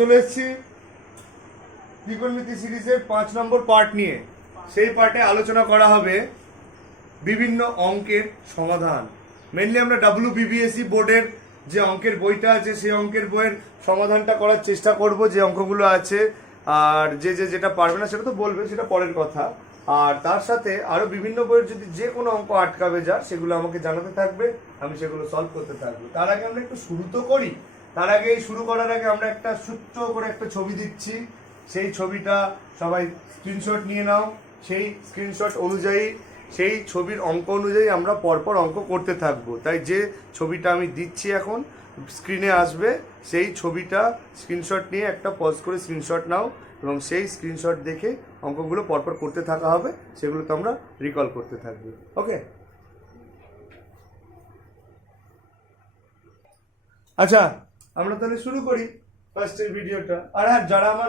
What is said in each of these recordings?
চলে এসেছি ত্রিকোণমিতি সিরিজের 5 নম্বর পার্ট নিয়ে। সেই পার্টে আলোচনা করা হবে বিভিন্ন অঙ্কের সমাধান। মেনলি আমরা WBBSE বোর্ডের যে অঙ্কের বইটা আছে সেই অঙ্কের বইয়ের সমাধানটা করার চেষ্টা করব, যে অঙ্কগুলো আছে। আর যেটা পারবে না সেটা তো বলবে, সেটা পরের কথা। আর তার সাথে আরও বিভিন্ন বইয়ের যদি যে কোনো অঙ্ক আটকাবে যা, সেগুলো আমাকে জানাতে থাকবে, আমি সেগুলো সলভ করতে থাকবো। তার আগে আমরা একটু শুরু তো করি। তার আগে শুরু করার আগে আমরা একটা সূত্র করে একটা ছবি দিচ্ছি, সেই ছবিটা সবাই স্ক্রিনশট নিয়ে নাও। সেই স্ক্রিনশট অনুযায়ী, সেই ছবির অঙ্ক অনুযায়ী আমরা পরপর অঙ্ক করতে থাকবো। তাই যে ছবিটা আমি দিচ্ছি এখন স্ক্রিনে আসবে, সেই ছবিটা স্ক্রিনশট নিয়ে একটা পজ করে স্ক্রিনশট নাও এবং সেই স্ক্রিনশট দেখে অঙ্কগুলো পরপর করতে থাকা হবে, সেগুলো তো আমরা রিকল করতে থাকবো। ওকে, আচ্ছা আমরা তাহলে শুরু করি ফার্স্টের ভিডিওটা। আর হ্যাঁ, যারা আমার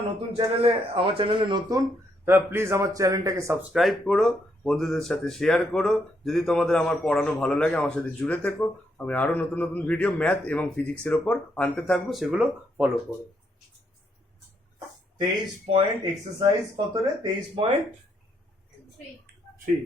চ্যানেলে নতুন, তারা প্লিজ আমার চ্যানেলটাকে সাবস্ক্রাইব করো, বন্ধুদের সাথে শেয়ার করো। যদি তোমাদের আমার পড়ানো ভালো লাগে, আমার সাথে জুড়ে থেকো। আমি আরও নতুন নতুন ভিডিও ম্যাথ এবং ফিজিক্সের ওপর আনতে থাকবো, সেগুলো ফলো করো। 23 পয়েন্ট এক্সারসাইজ কত রে? 23.3।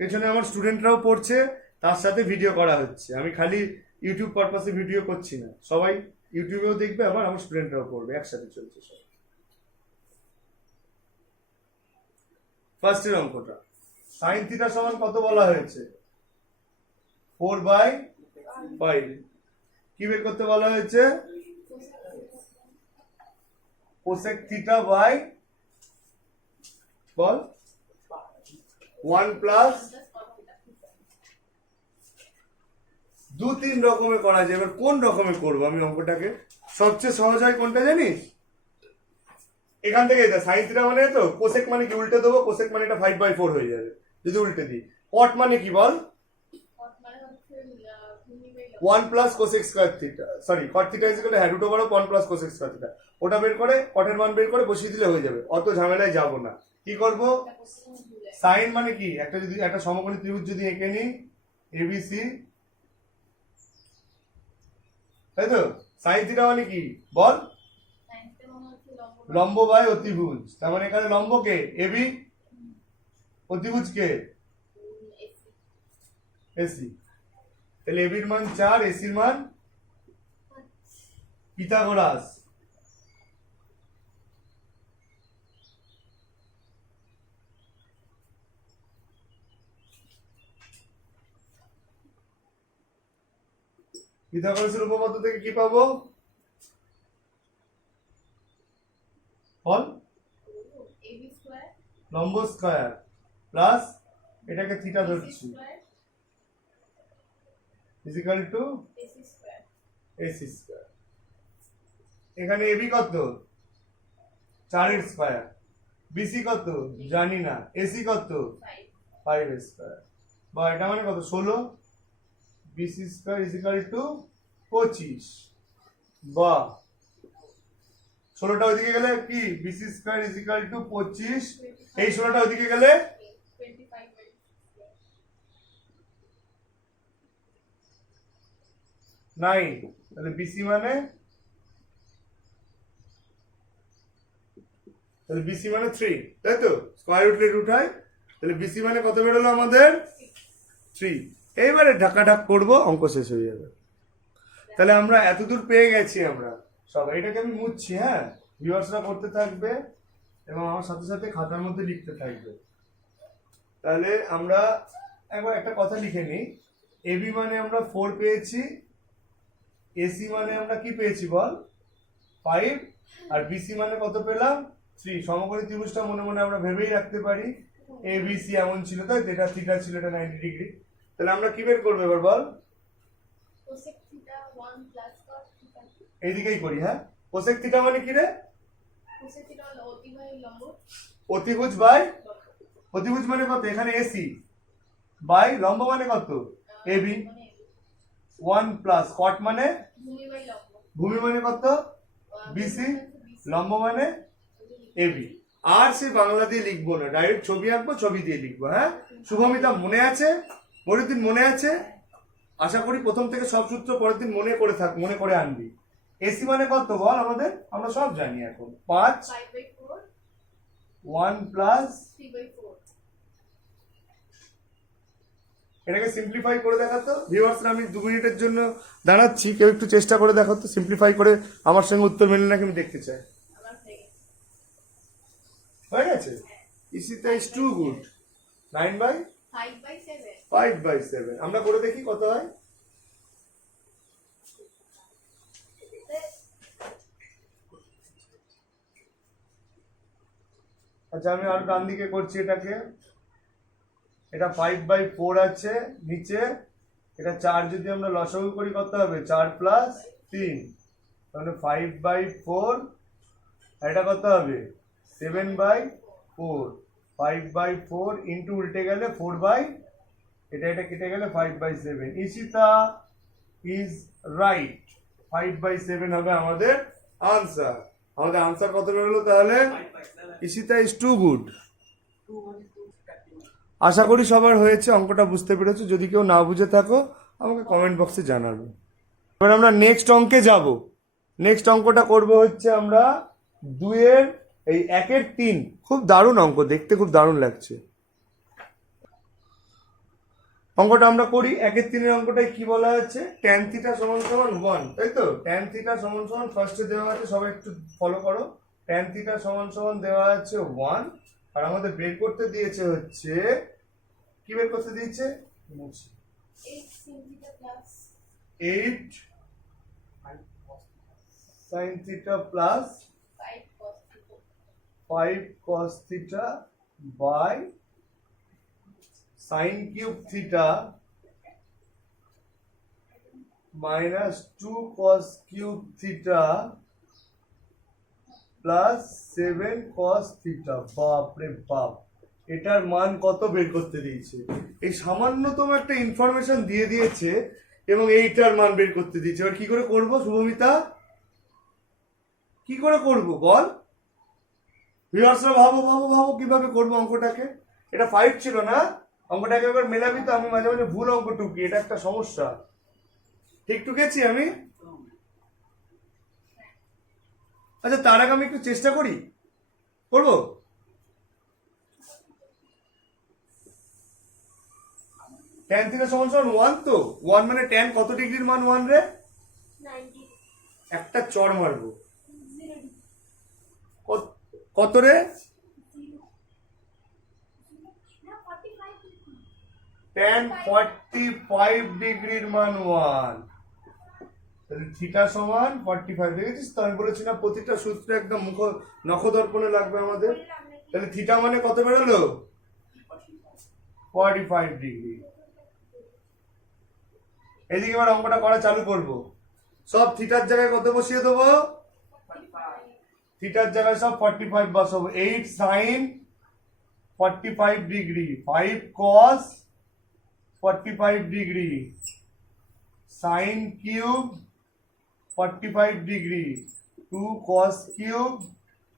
পেছনে আমার স্টুডেন্টরাও পড়ছে, তার সাথে ভিডিও করা হচ্ছে। আমি খালি ইউটিউব পারপাসে ভিডিও করছি না, সবাই ইউটিউবেও দেখবে, আবার আমার স্টুডেন্টরাও পড়বে, একসাথে চলছে সব। ফার্স্টের অঙ্কটা সাইন থিটা সমান কত বলা হয়েছে? 4/5। কি বের করতে বলা হয়েছে? কোসেক থিটা বাই বল 1 প্লাস। 2-3 রকমের করা যায়। এবার কোন রকমে করবো আমি অঙ্কটাকে? সবচেয়ে সহজ হয় কোনটা জানিস? এখান থেকে সাইন থিটা মানে তো কোসেক মানে কি উল্টে দেবো, কোসেক মানে এটা 5/4 হয়ে যাবে যদি উল্টে দিই। কট মানে কি বল? 1 plus cosec square theta, sorry caught theta is equal two √ over 1 plus cosec square theta. ওটা বের করে কটের মান বের করে বসিয়ে দিলে হয়ে যাবে, অত ঝামেলায় যাব না। কি করব? সাইন মানে কি, একটা সমকোণী ত্রিভুজ যদি এঁকে নিই ABC, তাই তো? সাইন থিটা মানে কি বল? লম্ব বাই অতিভুজ। তার মানে এখানে লম্ব কে? AB, অতিভুজ কে? AC। তাহলে AB এর মান 4, AC এর মান পিথাগোরাস। পিথাগোরাসের উপপাদ্য থেকে কি পাবো বল? লম্ব স্কয়ার প্লাস এটাকে থিটা ধরছি is equal two AC square. এখানে AB কত? 4 এর স্কয়ার। BC কত জানি না। AC কত? 5 এর স্কয়ার। বা এটা মানে কত? 16। BC square is equal two 25। বা 16টা ওইদিকে গেলে কি? BC square is equal two 25। এই 16টা ওইদিকে গেলে 9। তাহলে BC মানে 3, তাই তো? স্কয়ার রুটলে রুট হয়, তাহলে BC মানে কত বেরোলো আমাদের? 3। এইবারে ঢাকাঢাক করবো, অঙ্ক শেষ হয়ে যাবে। তাহলে আমরা এতদূর পেয়ে গেছি আমরা সবাই। এটাকে আমি মুছছি, হ্যাঁ, ভিউয়ার্সরা করতে থাকবে এবং আমার সাথে সাথে খাতার মধ্যে লিখতে থাকবে। তাহলে আমরা একবার একটা কথা লিখে নিই। AB মানে আমরা 4 পেয়েছি, AC মানে আমরা কি পেয়েছি বল? 5। আর BC মানে কত পেলাম? 3। সমকোণী ত্রিভুজটা মনে মনে আমরা ভেবেই রাখতে পারি। ABC এমন ছিল, তাই এটা থিটা ছিল, এটা 90 ডিগ্রি। তাহলে আমরা কি বের করবো এবার বল? Cosec theta 1 plus cot theta. এইদিকেই করি, হ্যাঁ। কোসেক থিটা মানে কি রে? কোসেক থিটা হলো অতিভুজ লম্ব। অতিভুজ বাই অতিভুজ মানে কত? এখানে AC বাই লম্ব মানে কত? AB। 1 প্লাস কট মানে ভূমি বাই লম্ব। ভূমি মানে কত? BC। লম্ব মানে AB। আর সে বাংলা দিয়ে লিখবো না, ডাইরেক্ট ছবি আঁকবো, ছবি দিয়ে লিখবো। হ্যাঁ, শুভমিতা মনে আছে? মরিউদ্দিন মনে আছে? আশা করি প্রথম থেকে সব সূত্র পরের দিন মনে করে আনবি। এসি মানে কত বল আমাদের, আমরা সব জানি এখন 5 5/4 1 প্লাস 3/4 এটাকে সিম্পলিফাই করে দেখাতো ভিউয়ার্সরা। আমি 2 মিনিটের জন্য দাঁড়াচ্ছি, কেউ একটু চেষ্টা করে দেখাতো সিম্পলিফাই করে আমার সঙ্গে উত্তর মেলে নাকি আমি দেখতে চাই। আমার হয়ে গেছে। ইসিটা ইজ টু গুড। 9/5/7 আমরা করে দেখি কত হয়। আচ্ছা আমি আর ডান দিকে করছি এটাকে। এটা 5/4 আছে নিচে, এটা 4 যদি আমরা লসাগু করি কত হবে, 4 প্লাস 3 তাহলে 5/4, আর এটা কত হবে 7/4। 5/4 ইন্টু উল্টে গেলে 4 এটা কেটে গেলে 5/7। ইশিতা ইজ রাইট, 5/7 হবে আমাদের আনসার। আমাদের আনসার কত বেরোলো তাহলে? Ishita is too good. আশা করি সবার হয়েছে, অঙ্কটা বুঝতে পেরেছো। যদি কেউ না বুঝে থাকো আমাকে কমেন্ট বক্সে জানাবে। এবার আমরা নেক্সট অঙ্কে যাব। নেক্সট অঙ্কটা করব হচ্ছে আমরা 2-এর এই 1-এর 3। খুব দারুণ অঙ্ক, দেখতে খুব দারুণ লাগছে। অঙ্কটা আমরা করি। 1-এর 3-এর অঙ্কটায় কি বলা আছে, tan θ = 1, তাই তো? tan θ = ফার্স্টে দেওয়া আছে, সবাই একটু ফলো করো। tan θ = দেওয়া আছে 1, আর আমাদের বের করতে দিয়েছে হচ্ছে, কি বের করতে দিয়েছে, 8 sin theta plus 8 sin θ plus 5 cos theta 5 cos θ by sin cube theta minus 2 cos cube theta plus 7 cos theta। বাপ রে বাপ, এটার মান কত বের করতে দিয়েছে? এই সামান্যতম একটা ইনফরমেশন দিয়ে দিয়েছে এবং এইটার মান বের করতে দিয়েছে। এবার কি করে করব শুভমিতা, কি করে করব বল? ভিউয়ার্সরা ভাবো ভাবো ভাবো কিভাবে করবো অঙ্কটাকে। এটা 5 ছিল না, অঙ্কটাকে একবার মেলাবি তো। আমি মাঝে মাঝে ভুল অঙ্ক টুকি, এটা একটা সমস্যা। ঠিক টুকেছি আমি? আচ্ছা তার আগে আমি একটু চেষ্টা করি, করবো। tan θ = 1 তো 1 মানে tan কত ডিগ্রির মান 1 রে? 90 একটা চড় মারবো। 0 কত রে? 45 tan 45 ডিগ্রির মান 1। তাহলে থিটা সমান 45। দেখেছিস তো, আমি বলেছি না প্রতিটা সূত্র একদম নখদর্পণে লাগবে আমাদের। তাহলে থিটা মানে কত বেরোলো? 45 ডিগ্রি। এদিকে এবার অঙ্কটা করা চালু করব। সব থিটার জায়গায় কত বসিয়ে দেবো? থিটার জায়গায় সব 45 বসাবো। 8 sin 45 degree, 5 cos 45 degree, sin cube 45 degree, 2 cos cube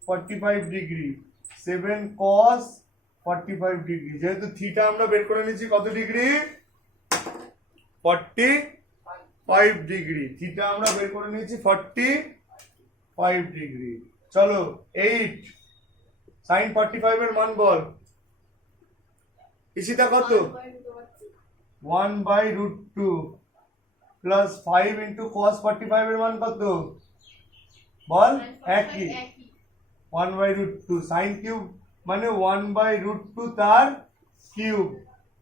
45 degree, 7 cos 45 degree. যেহেতু থিটা আমরা বের করে নিয়েছি কত ডিগ্রি, 45 ডিগ্রি। থিটা আমরা বের করে নিয়েছি 45 ডিগ্রি। চলো 8 sin 45 এর মান বল। ইসিটা কত? 1/√2 প্লাস 5 ইন্টু cos 45 এর মান কত বল? একই, 1/√2। sin কিউব মানে 1/√2 তার কিউব,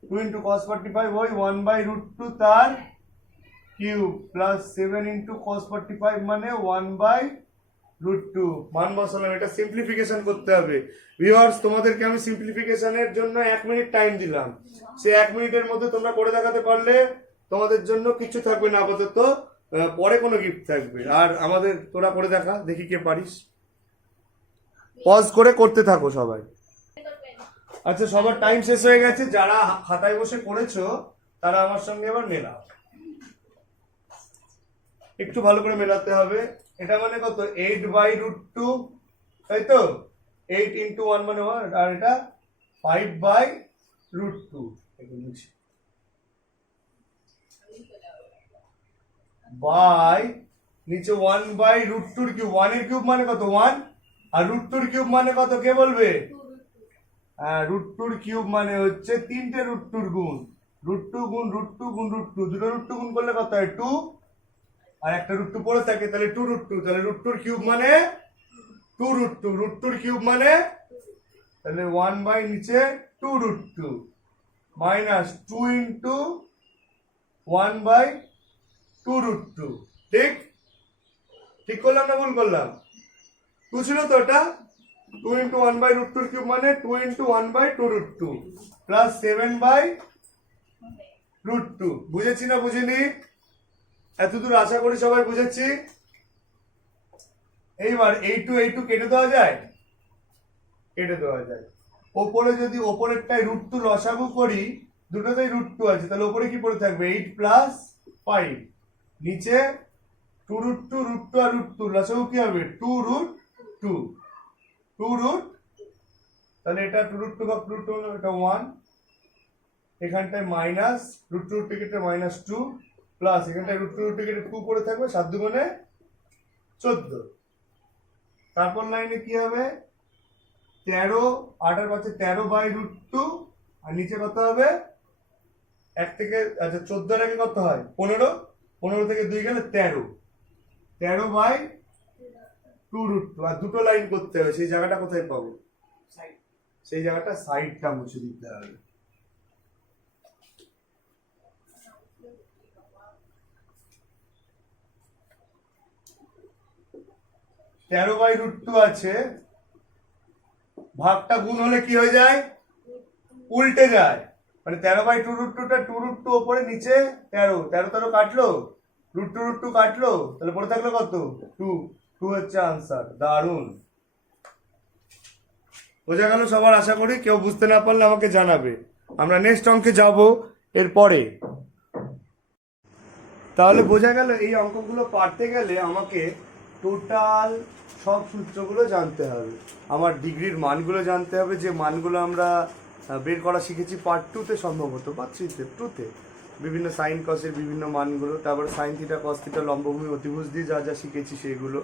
2 ইন্টু cos 45 ওই 1/√2 তার কিউব, প্লাস 7 ইন্টু cos 45 মানে 1/√2। মান বসালাম। এটা সিম্পলিফিকেশন করতে হবে। ভিউয়ার্স তোমাদেরকে আমি সিম্পলিফিকেশনের জন্য 1 মিনিট টাইম দিলাম। সেই 1 মিনিটের মধ্যে তোমরা করে দেখাতে পারলে তোমাদের জন্য কিছু থাকবে না আপাতত, পরে কোনো গিফট থাকবে। আর আমাদের তোরা করে দেখা, দেখি কে পারিস। পজ করে করতে থাকো সবাই। আচ্ছা সবার টাইম শেষ হয়ে গেছে। যারা খাতায় বসে করেছো তারা আমার সঙ্গে এবার মেলাও। একটু ভালো করে মেলাতে হবে। এটা মানে কত, 8/√2, তাই তো? 8 ইন্টু 1 মানে 1, আর এটা 5/√2। বাই নিচে 1 বাই রুট টুর কিউব। 1 এর কিউব মানে কত 1, আর রুট টুর কিউব মানে কত কে বলবে? 2 root 2. হ্যাঁ, রুট টুর কিউব মানে হচ্ছে 3টে রুট টুর গুণ। রুট টু গুণ রুট টু গুণ রুট টু, দুটো রুট টু গুণ করলে কত হয় 2, আর একটা রুট টু পড়ে থাকে তাহলে 2 রুট টু। তাহলে রুট টুর কিউব মানে 2 রুট টু, রুট টুর কিউব মানে তাহলে 1 বাই নিচে 2 root two minus 2 into 1 by 2 root two. ঠিক ঠিক করলাম না ভুল করলাম? 2 ছিল তো ওটা, 2 ইন্টু 1 বাই রুট টুর কিউব মানে 2 into 1 by 2 root two plus 7 by root two. বুঝেছি না বুঝিনি? এতদূর আশা করি সবাই বুঝেছি। এইবার এই টু কেটে দেওয়া যায়, কেটে দেওয়া যায়। ওপরে যদি ওপরেরটাই রুট টু লসাগু করি, দুটোতেই রুট টু আছে, তাহলে ওপরে কি পড়ে থাকবে 8 প্লাস 5, নিচে 2 রুট টু আর রুট টু লসাগু কি হবে 2 রুট টু, 2 রুট, তাহলে এটা 2 রুট টু রুট টু এটা 1, এখানটায় মাইনাস রুট টু টিকেটে মাইনাস 2 প্লাস এখানটায় রুট টু টিকেটে 2 পড়ে থাকবে, 7 দুগুণে 14। তারপর লাইনে কি হবে 13, 8 আর 5 13 বাই রুট টু, আর নিচে কত হবে 1 থেকে, আচ্ছা 14 এর আগে কত হয় 15, 15 থেকে 2 গেলে 13, 13 বাই 2 রুট টু। আর দুটো লাইন করতে হবে, সেই জায়গাটা কোথায় পাবো? সেই জায়গাটা সাইডটা মুছে দিতে হবে। তেরো বাই রুট টু আছে, ভাগটা গুণ হলে কি হয়ে যায় উল্টে যায়, মানে 13 বাই 2 রুট টুটা 2 রুট টু ওপরে নিচে 13, 13 কাটলো, রুট টু কাটলো, তাহলে পড়ে থাকলো কত 2 হচ্ছে আনসার। দারুণ, বোঝা গেল সবার? আশা করি কেউ বুঝতে না পারলে আমাকে জানাবে, আমরা নেক্সট অঙ্কে যাব এরপরে। তাহলে বোঝা গেল এই অঙ্কগুলো পারতে গেলে আমাকে টোটাল সব সূত্রগুলো জানতে হবে, আমার ডিগ্রির মানগুলো জানতে হবে, যে মানগুলো আমরা বের করা শিখেছি পার্ট 2-তে সম্ভবত বা 3-তে 2-তে বিভিন্ন সাইন কসের বিভিন্ন মানগুলো, তারপর সাইন থিটা কস থিটা লম্বভূমি অতিভুজ দিয়ে যা যা শিখেছি সেগুলো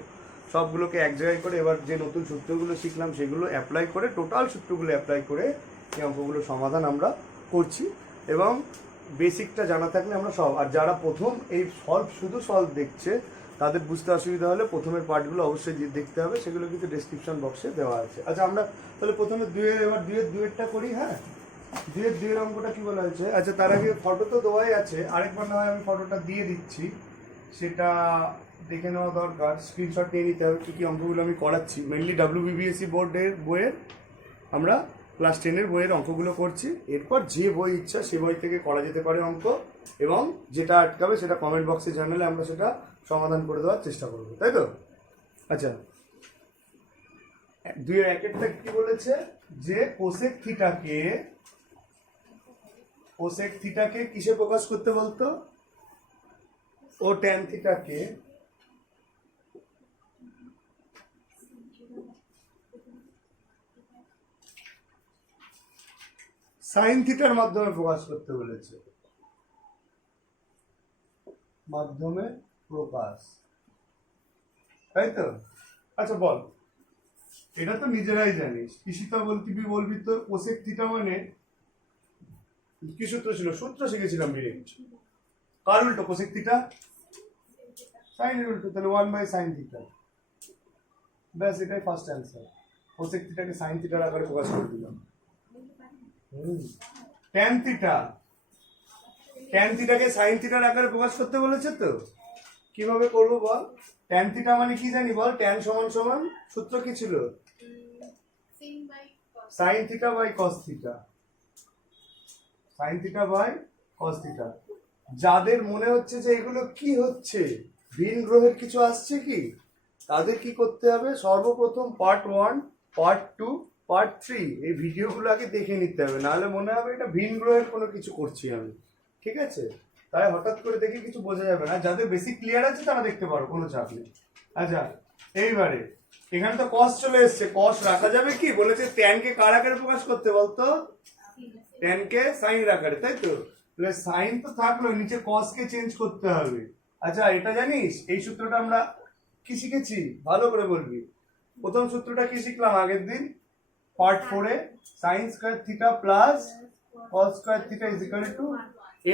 সবগুলোকে এক জায়গায় করে এবার যে নতুন সূত্রগুলো শিখলাম সেগুলো অ্যাপ্লাই করে, টোটাল সূত্রগুলো অ্যাপ্লাই করে এই অঙ্কগুলো সমাধান আমরা করছি। এবং বেসিকটা জানা থাকলে আমরা সব, আর যারা প্রথম এই শুধু সলভ দেখছে তাদের বুঝতে অসুবিধা হলে প্রথমের পার্টগুলো অবশ্যই দেখতে হবে, সেগুলো কিন্তু ডেসক্রিপশন বক্সে দেওয়া আছে। আচ্ছা আমরা তাহলে প্রথমে এবার দুয়েরটা করি। হ্যাঁ, দুয়ের অঙ্কটা কি বলা হয়েছে? আচ্ছা তার আগে ফটো তো দেওয়াই আছে, আরেকবার না হয় আমি ফটোটা দিয়ে দিচ্ছি, সেটা দেখে নেওয়া দরকার, স্ক্রিনশট নিয়ে নিতে হবে কী কী অঙ্কগুলো আমি করাচ্ছি। মেনলি WBBSE বোর্ডের বইয়ের আমরা ক্লাস 10-এর বইয়ের অঙ্কগুলো করছি, এরপর যে বই ইচ্ছা সে বই থেকে করা যেতে পারে অঙ্ক, এবং যেটা আটকাবে সেটা কমেন্ট বক্সে জানালে আমরা সেটা সমাধান করে দেওয়ার চেষ্টা করবো, তাই তো? আচ্ছা 2-1-টা কি বলেছে, যে কোসেক থিটাকে কিসে প্রকাশ করতে বলতো, ও ট্যান থিটাকে সাইন থিটার মাধ্যমে প্রকাশ করতে বলেছে, মাধ্যমে প্রকাশ, তাই তো? আচ্ছা বল, এটা তো নিজেরাই জানিস, কৃষিতা বলবি তো কোসেক থিটা মানে কি সূত্র ছিল? সূত্র শিখেছিলাম ডিরেক্ট, কার উল্টো কোসেক থিটা সাইন এর উল্টো, তাহলে 1 বাই সাইন থিটা, ব্যাস এটাই ফার্স্ট অ্যান্সার। কোসেক থিটাকে সাইন থিটার আকারে প্রকাশ করে দিলাম। ট্যান থিটাকে সাইন থিটার আকারে প্রকাশ করতে বলেছে তো, কিভাবে করবো বল? ট্যান থিটা মানে কি জানি বল? ট্যান সমান সমান সূত্র কি ছিল? Sin by cos. Sine theta by cos theta, sine theta by cos theta. যাদের মনে হচ্ছে যে এগুলো কি হচ্ছে, ভিন গ্রহের কিছু আসছে কি, তাদের কি করতে হবে? সর্বপ্রথম পার্ট 1, পার্ট 2, পার্ট 3 এই ভিডিওগুলো আগে দেখে নিতে হবে, নাহলে মনে হবে এটা ভিন গ্রহের কোনো কিছু করছি আমি, ঠিক আছে? তাই হঠাৎ করে দেখে কিছু বোঝা যাবে না, যাদের বেশি ক্লিয়ার আছে তারা দেখতে পারো, কোনো চাপ নেই। আচ্ছা এইবারে এখানে তো কস চলে এসছে, কস রাখা যাবে কি? বলেছে ট্যানকে কার আকারে প্রকাশ করতে বলতো? ট্যানকে সাইন আকারে, তাই তো? তাহলে সাইন তো থাকলো, নিচে কসকে চেঞ্জ করতে হবে, আচ্ছা এটা জানিস এই সূত্রটা আমরা কি শিখেছি, ভালো করে বলবি। প্রথম সূত্রটা কি শিখলাম আগের দিন, পার্ট 4-এ sine square theta plus cos square theta is equal to,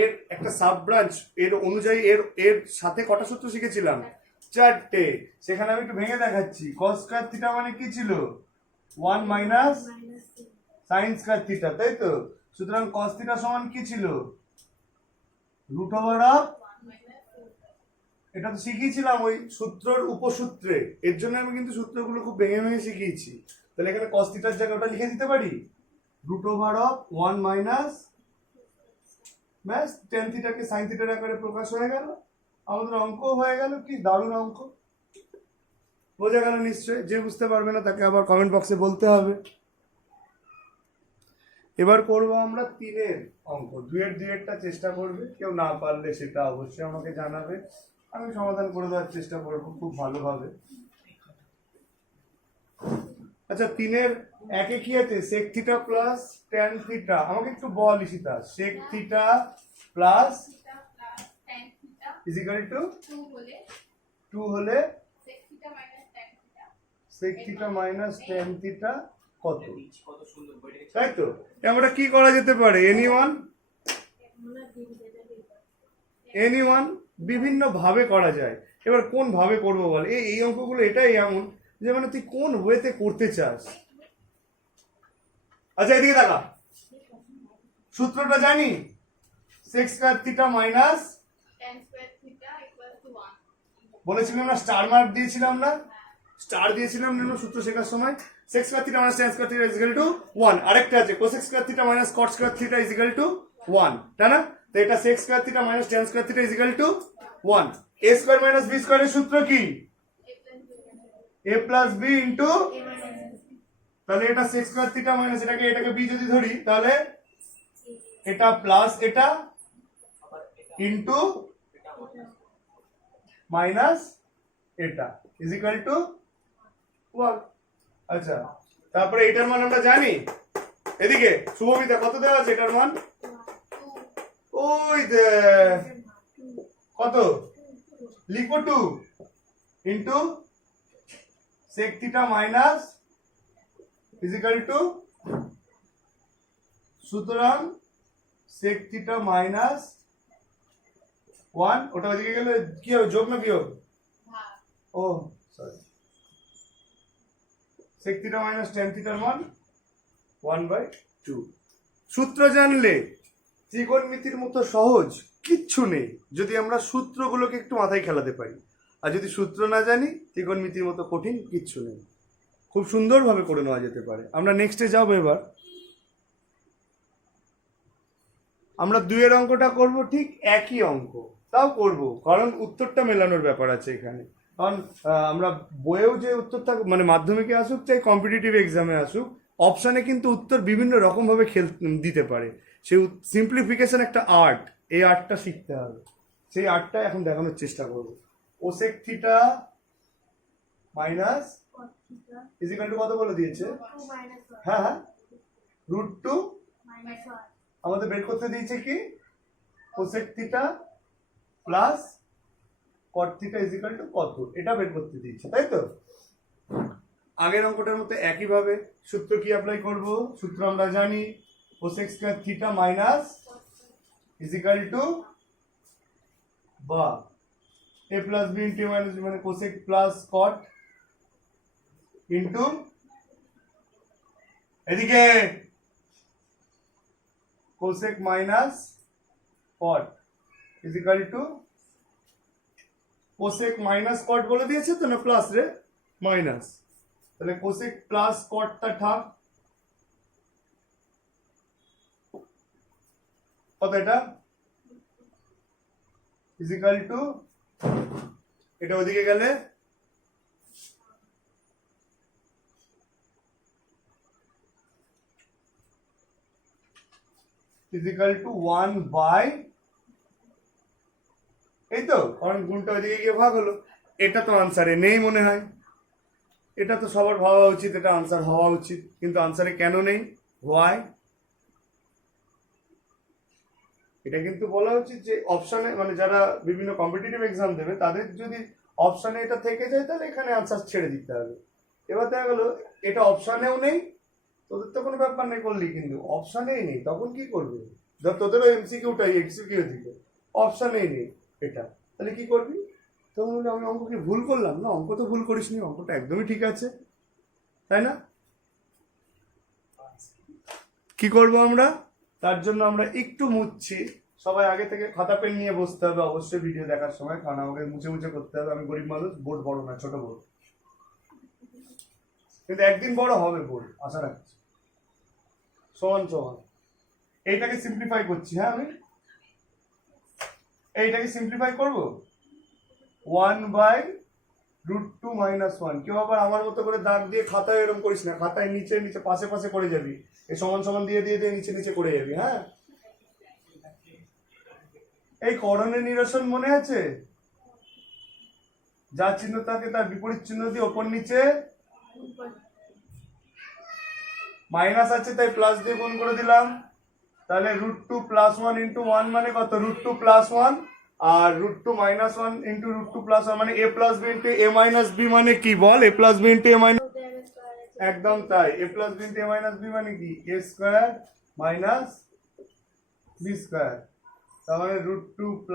এর একটা সাব ব্রাঞ্চ এর অনুযায়ী এর এর সাথে কটা সূত্র শিখেছিলাম, 4টে। সেখানে আমি একটু ভেঙে দেখাচ্ছি। কস স্কয়ার থিটা মানে কি ছিল, 1 মাইনাস সাইন স্কয়ার থিটা, তাই তো। সুতরাং কস থিটা সমান কি ছিল, রুট ওভার অফ, এটা তো শিখিয়েছিলাম ওই সূত্রের উপসূত্রে, এর জন্য আমি কিন্তু সূত্রগুলো খুব ভেঙে ভেঙে শিখিয়েছি। তাহলে এখানে কস থিটার জায়গায় ওটা লিখে দিতে পারি, রুট ওভার অফ 1 মাইনাস, ব্যাস টেন থিটাকে সাইন থিটার আকারে প্রকাশ হয়ে গেল, আমাদের অঙ্ক হয়ে গেল। কি দারুণ অঙ্ক, বোঝা গেল নিশ্চয়। যে বুঝতে পারবে না তাকে আবার কমেন্ট বক্সে বলতে হবে। এবার করব আমরা 3-এর অঙ্ক। 2-এরটা চেষ্টা করবে, কেউ না পারলে সেটা অবশ্যই আমাকে জানাবে, আমি সমাধান করে দেওয়ার চেষ্টা করব খুব ভালোভাবে। আচ্ছা 3-এর একে কি আছে, sec theta plus tan theta, আমাকে একটু বল Ishita, sec theta plus theta plus tan theta is equal to 2 2 হলে হলে sec theta minus tan theta sec theta minus tan theta কত, কত সুন্দর বইটা, তাই তো। আমরা কি করা যেতে পারে, এনি ওয়ান বিভিন্ন ভাবে করা যায়। এবার কোন ভাবে করব বল, এই অঙ্কগুলো এটাই এমন যে মানে তুই কোন ওয়েতে করতে চাস। আচ্ছা এদিকে দেখা, সূত্রটা জানি, sec square theta minus, tan square theta equals to 1 বলেছিলাম না স্টার মার্ক দিয়েছিলাম না, স্টার দিয়েছিলাম না সূত্র শেখার সময়। Sec square theta minus tan square theta is equal to 1। আরেকটা আছে cosec square theta minus cot square theta is equal to 1, তাই না। তো এটা sec square theta minus tan square theta is equal to 1। a square minus b স্কয়ারের সূত্র কি, a plus b into, তাহলে এটা সেক স্কয়ার থিটা মাইনাস এটাকে b যদি ধরি তাহলে এটা প্লাস এটা ইনটু মাইনাস এটা ইজ ইকুয়াল টু 1। আচ্ছা তারপরে এটার মান আমরা জানি, এদিকে শুভমিতা কত দেওয়া আছে এটার মান, 2 ওই দে কত লিখবো, 2 into sec theta minus is equal to, সুতরাং সেক থিটা মাইনাস 1, ওটা ওইদিকে গেলে কি হবে, যোগ না বিয়োগ, ভাগ ও সরি, সেক থিটা মাইনাস ট্যান থিটার মান 1/2। সূত্র জানলে ত্রিকোণমিতির মতো সহজ কিচ্ছু নেই, যদি আমরা সূত্রগুলোকে একটু মাথায় খেলাতে পারি। আর যদি সূত্র না জানি ত্রিকোণমিতির মতো কঠিন কিচ্ছু নেই, খুব সুন্দরভাবে করে নেওয়া যেতে পারে। আমরা নেক্সটে যাবো। এবার আমরা 2-এর অঙ্কটা করব, ঠিক একই অঙ্ক, তাও করব কারণ উত্তরটা মেলানোর ব্যাপার আছে এখানে। কারণ আমরা বইয়েও যে উত্তরটা মানে মাধ্যমিকে আসুক চাই কম্পিটিটিভ এক্সামে আসুক, অপশানে কিন্তু উত্তর বিভিন্ন রকম ভাবে দিতে পারে। সেই সিম্পলিফিকেশন একটা আর্ট, এই আর্টটা শিখতে হবে, সেই আর্টটা এখন দেখানোর চেষ্টা করব। Cosec theta minus cos theta is equal two কত বলে দিয়েছে, 2 minus 1 হ্যাঁ হ্যাঁ, √2 minus 1 আমাদের বের করতে দিয়েছে কি, cosec theta plus cot theta is equal two কত, এটা বের করতে দিয়েছে, তাই তো। আগের অঙ্কটার মতো একইভাবে সূত্র কি অ্যাপ্লাই করব, সূত্র আমরা জানি, cosec square theta minus is equal two, বা a plus b into minus মানে কোসেক প্লাস কট ইনটু, এদিকে cosec minus caught is equal two, cosec minus কট বলে দিয়েছে তো না, প্লাস রে মাইনাস, তাহলে কোসেক প্লাস কটটা থাক, কত এটা ইজ ইকুয়াল টু, এটা ওদিকে গেলে ইজ ইকুয়াল টু 1 বাই, এই তো, কারণ গুণটা ওইদিকে গিয়ে ভাগ হলো। এটা তো আনসারে নেই মনে হয়, এটা তো সবার ভাবা উচিত, এটা আনসার হওয়া উচিত, কিন্তু আনসারে কেন নেই, হোয়াই, এটা কিন্তু বলা উচিত যে অপশনে মানে যারা বিভিন্ন কম্পিটিটিভ এক্সাম দেবে তাদের যদি অপশনে এটা থেকে যায় তাহলে এখানে আনসার ছেড়ে দিতে হবে। এবার দেখা গেলো এটা অপশনেও নেই, তোদের তো কোনো ব্যাপার নেই করলি, কিন্তু অপশনেই নেই, তখন কি করবে? ধর তোদেরও এমসিকিউটাই এক্সিকিউ দিবে, অপশনেই নেই এটা, তাহলে কি করবি? তখন বলে আমি অঙ্ক কি ভুল করলাম? না, অঙ্ক তো ভুল করিসনি, অঙ্কটা একদমই ঠিক আছে, তাই না? কি করব আমরা? তার জন্য আমরা একটু মুছছি, সবাই আগে থেকে খাতা পেন নিয়ে বসতে হবে অবশ্যই ভিডিও দেখার সময়, কারণ আমাকে মুছে মুছে করতে হবে। আমি গরিব মানুষ, বোর্ড বড় না, ছোট বোর্ড, কিন্তু একদিন বড় হবে বোর্ড, আশা রাখছি। সমান সমান এইটাকে সিম্পলিফাই করছি। হ্যাঁ, আমি এইটাকে সিম্পলিফাই করব 1/√2 - 1। কেউ আবার আমার মতো করে দাগ দিয়ে খাতায় এরকম করিস না, খাতায় নিচে নিচে পাশে পাশে করে যাবি, এই সমান সমান দিয়ে দিয়ে দিয়ে নিচে নিচে করে যাবি। হ্যাঁ, এই করণের নিরসন মনে আছে? যা চিহ্ন থাকে তার বিপরীত চিহ্ন দিয়ে ওপর নিচে, মাইনাস আছে তাই প্লাস দিয়ে গুণ করে দিলাম, তাহলে √2 + 1 × 1 মানে কত? √2 + 1, আর √2 - 1 × √2 + 1 মানে a + b × a - b মানে কি বল? a + b × a - একদম তাই, a + b × a - b মানে কি? a² - b², তার মানে √2 +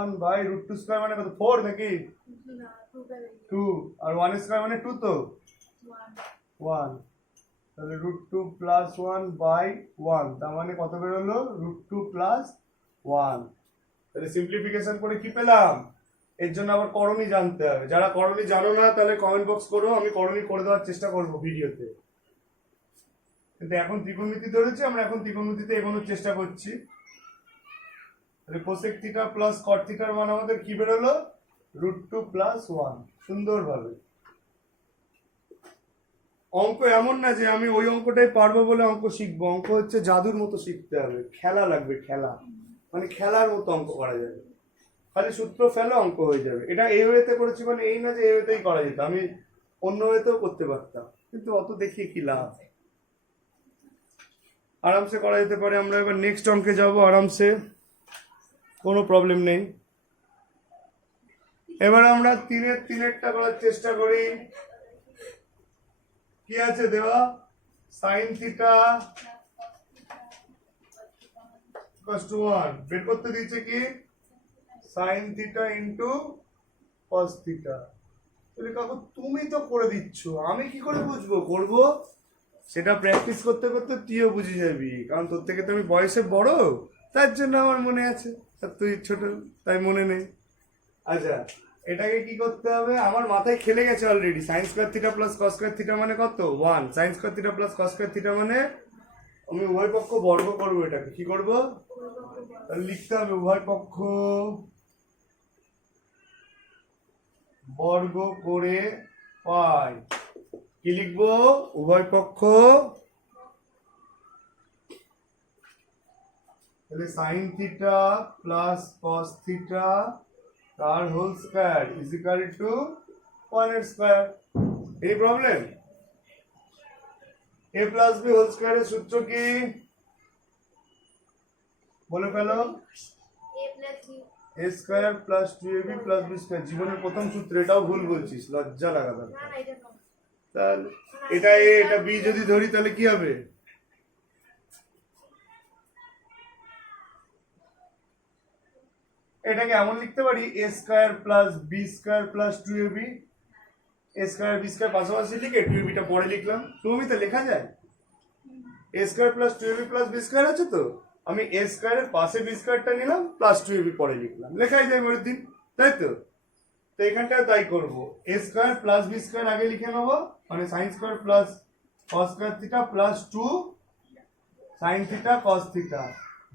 1/√2² মানে কত? 4 নাকি? 2, আর 1² মানে 2, তো 1, তাহলে √2 + 1/1, তার মানে কত বেরোলো? √2 + 1। তাহলে সিম্পলিফিকেশন করে কি পেলাম? এর জন্য আবার করণী জানতে হবে। যারা করণী জানো না তাহলে কমেন্ট বক্স করো, আমি করণী করে দেওয়ার চেষ্টা করব ভিডিওতে। কিন্তু এখন ত্রিকোণমিতি ধরেছি, আমরা এখন ত্রিকোণমিতিতে এগোনোর চেষ্টা করছি। তাহলে কোসেক থিটা প্লাস কট থিটার মান আমাদের কি বেরোলো? √2 + 1। সুন্দরভাবে। অঙ্ক এমন না যে আমি ওই অঙ্কটাই পারবো বলে অঙ্ক শিখবো, অঙ্ক হচ্ছে জাদুর মতো শিখতে হবে, খেলা লাগবে, খেলা মানে খেলার মতো অঙ্ক করা যাবে, খালি সূত্র ফেলে অঙ্ক হয়ে যাবে। এটা এই ওয়েতে করেছি মানে এই না যে এই ওয়েতেই করা যেত, আমি অন্য ওয়েতেও করতে পারতাম, কিন্তু অত দেখিয়ে কি লাভ? আরামসে করা যেতে পারে। আমরা এবার নেক্সট অঙ্কে যাব আরামসে, কোনো প্রবলেম নেই। এবার আমরা 3-3টা করার চেষ্টা করি। কি আছে দেওয়া? sin θ = 1 বের করতে দিচ্ছে কি? sin θ × cos θ। তাহলে কাকু তুমি তো করে দিচ্ছ, আমি কি করে বুঝবো? করব সেটা প্র্যাকটিস করতে করতে তুইও বুঝে যাবি, কারণ তোর থেকে তো আমি বয়সে বড়, তার জন্য আমার মনে আছে, আর তুই ছোট তাই মনে নেই। আচ্ছা, এটাকে কি করতে হবে? আমার মাথায় খেলে গেছে অলরেডি। sin² θ + cos² θ মানে কত? 1। sin² θ + cos² θ মানে আমি উভয় পক্ষ বর্গ করবো। এটাকে কি করব? তাহলে লিখতে হবে উভয় পক্ষ বর্গ করে পাই। কি লিখবো? উভয় পক্ষ, তাহলে sin θ + cos θ তার হোল স্কয়ার = 1/2। এই প্রবলেম? a + b হোল স্কয়ারের সূত্র কি বলে ফেলো? a² + 2ab + b²। জীবনের প্রথম সূত্র, এটাও ভুল বলছিস, লজ্জা লাগা দরকার। তাহলে এটা a এটা b যদি ধরি তাহলে কি হবে? এটাকে এমন লিখতে পারি a² + b² + 2ab। a² b² পাশাপাশি লিখে 2ab টা পরে লিখলাম। সুমিত লেখা যায়? a² + 2ab + b² আছে তো, আমি a² এর পাশে b² টা নিলাম, প্লাস 2ab পরে লিখলাম, লেখাই যায় পরের দিন, তাই তো? তো এখানটায় তাই করবো, a² + b² আগে লিখে নেবো, মানে sin² + cos² θ + 2 sin θ cos θ।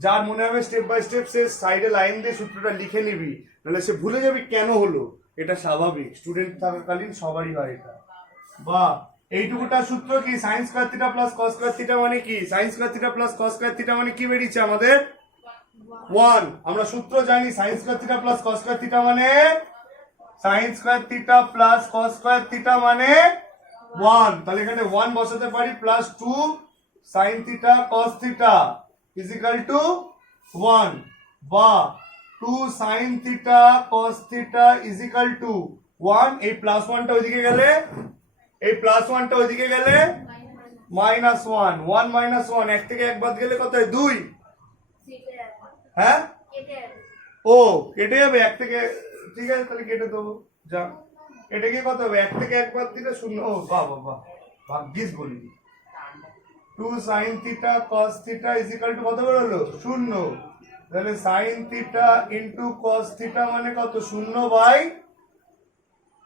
যার মনে হবে স্টেপ বাই স্টেপ সে সাইডে লাইন দিয়ে সূত্রটা লিখে নিবি, নাহলে সে ভুলে যাবি কেন হলো। এটা স্বাভাবিক, স্টুডেন্ট থাকাকালীন সবারই হয় এটা। বা এইটুকুটা সূত্র কি? sin² θ + cos² θ মানে কি? sin² θ + cos² θ মানে কি বেরিয়েছে আমাদের? 1। আমরা সূত্র জানি, sin² θ + cos² θ মানে sin² θ + cos² θ মানে 1। তাহলে এখানে 1 বসাতে পারি, +2 sin θ cos θ = 1। বা 2 sin theta cos theta is equal to 1, এই প্লাস 1টা ওইদিকে গেলে, এই প্লাস 1টা ওইদিকে গেলে মাইনাস 1, 1 মাইনাস 1, এক থেকে এক বাদ গেলে কত হয় 2। হ্যাঁ ও কেটে যাবে এক থেকে, ঠিক আছে তাহলে কেটে দেবো, যা কেটে গিয়ে কত হবে, এক থেকে এক বাদ দিলে 0। ও বাহ বাহ বাহ, ভাগ্যিস বলি। 2 sin theta cos theta is equal to কত বেরোলো 0, তাহলে sin theta into cos theta মানে কত 0 বাই,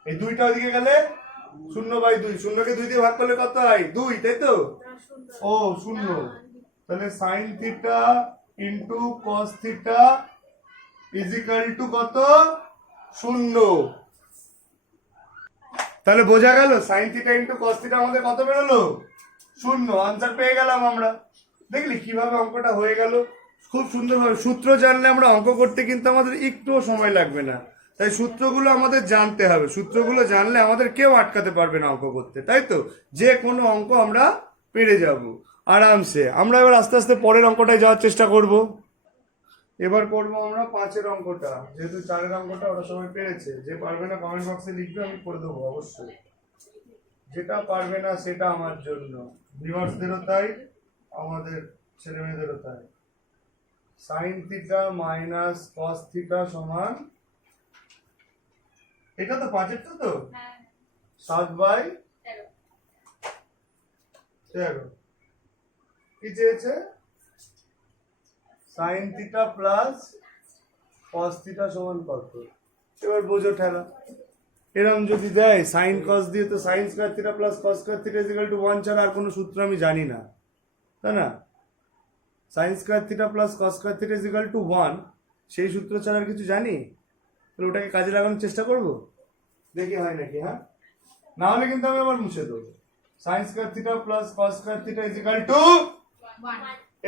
এই দুইটা ওইদিকে গেলে 0 বাই 2, 0 কে 2 দিয়ে ভাগ করলে কত হয় 2, তাই তো? ও 0, তাহলে sin theta into cos theta is equal to কত 0। তাহলে বোঝা গেল sin theta into cos theta আমাদের কত বেরোলো 0, আনসার পেয়ে গেলাম আমরা। দেখলি কিভাবে অঙ্কটা হয়ে গেল, খুব সুন্দরভাবে। সূত্র জানলে আমরা অঙ্ক করতে কিন্তু আমাদের একটুও সময় লাগবে না, তাই সূত্রগুলো আমাদের জানতে হবে। সূত্রগুলো জানলে আমাদের কেউ আটকাতে পারবে না অঙ্ক করতে, তাই তো? যে কোনো অঙ্ক আমরা পেরে যাব আরামসে। আমরা এবার আস্তে আস্তে পরের অঙ্কটায় যাওয়ার চেষ্টা করব। এবার করব আমরা 5-এর অঙ্কটা, যেহেতু 4-এর অঙ্কটা ওরা সবাই পেরেছে। যে পারবে না কমেন্ট বক্সে লিখবে, আমি করে দেবো অবশ্যই। যেটা পারবে না সেটা আমার জন্য, ভিউয়ার্সদেরও তাই, আমাদের ছেলে মেয়েদেরও তাই। Sine theta minus cos theta সমান, এটা তো 5-এরটা তো 7/13। কি চেয়েছে? Sign theta plus cos theta সমান কত? এবার বোঝো ঠেলা। এরকম যদি দেয় সাইন কস দিয়ে, তো sign square theta plus cos square theta is equal to 1 ছাড়া আর কোনো সূত্র আমি জানি না, তাই না? Sign square theta plus cos square theta is equal to 1, সেই সূত্র ছাড়া আর কিছু জানি? তাহলে ওটাকে কাজে লাগানোর চেষ্টা করব, দেখি হয় নাকি। হ্যাঁ, না হলে কিন্তু আমি আবার মুছে দেবো। Sign square theta plus cos square theta is equal two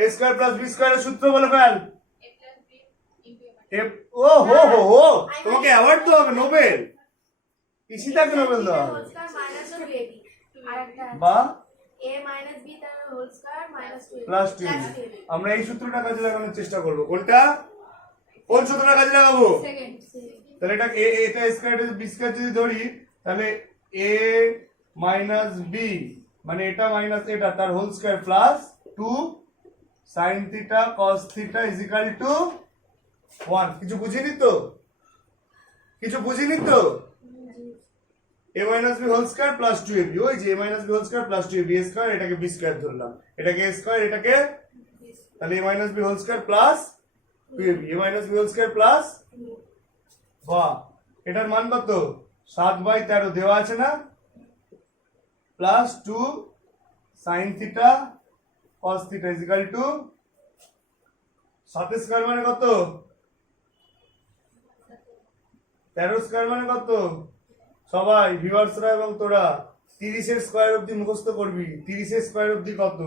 a square plus b স্কয়ারের সূত্র বলে ফেল। ও হো হো হো, তোমাকে অ্যাওয়ার্ড তো হবে, নোবেল। ইশিতাকে নোবেল দেওয়া হবে। বা প্লাস 2 আমরা এই সূত্রটা কাজে লাগানোর চেষ্টা করব। কোনটা, কোন সূত্রটা কাজে লাগাবো? তাহলে এটা এটা স্কয়ার বি স্কয়ার যদি ধরি, তাহলে a মাইনাস বি মানে এটা মাইনাস এটা, তার whole square plus 2 sin theta cos theta is equal to 1। কিছু বুঝিনি তো? কিছু বুঝিনি তো? a minus b whole square plus 2ab, ওই যে a minus b whole square plus 2ab square, এটাকে b স্কয়ার ধরলাম, এটাকে a স্কয়ার, এটাকে, তাহলে a minus b whole square plus 2ab, a minus b whole square plus, বাহ, এটার মান কত 7/13 দেওয়া আছে না, plus 2 sin theta cos theta is equal two 7 square মানে কত, 13 স্কয়ার মানে কত? সবাই ভিউয়ার্সরা এবং তোরা 30 এর স্কয়ার অবধি মুখস্থ করবি। 30 এর স্কয়ার অবধি কত?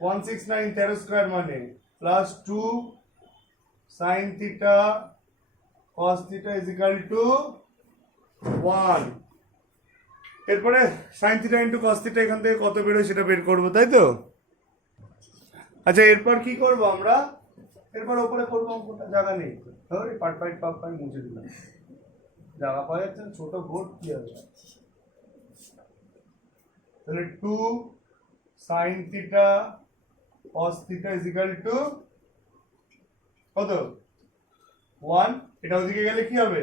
169, 13 স্কয়ার মানে plus 2 sin theta cos theta is equal to 1। এরপরে sin theta into cos theta এখান থেকে কত বেরোয় সেটা বের করব, তাই তো? আচ্ছা, এরপর কি করব আমরা? এরপর উপরে করব অঙ্কটা, জায়গা নেই। ধরে পাট মুছে দিলাম, জায়গা পাওয়া যাচ্ছে না, ছোট বোর্ড কি হবে। তাহলে 2 sin theta cos theta is equal two কত 1। এটা ওদিকে গেলে কি হবে?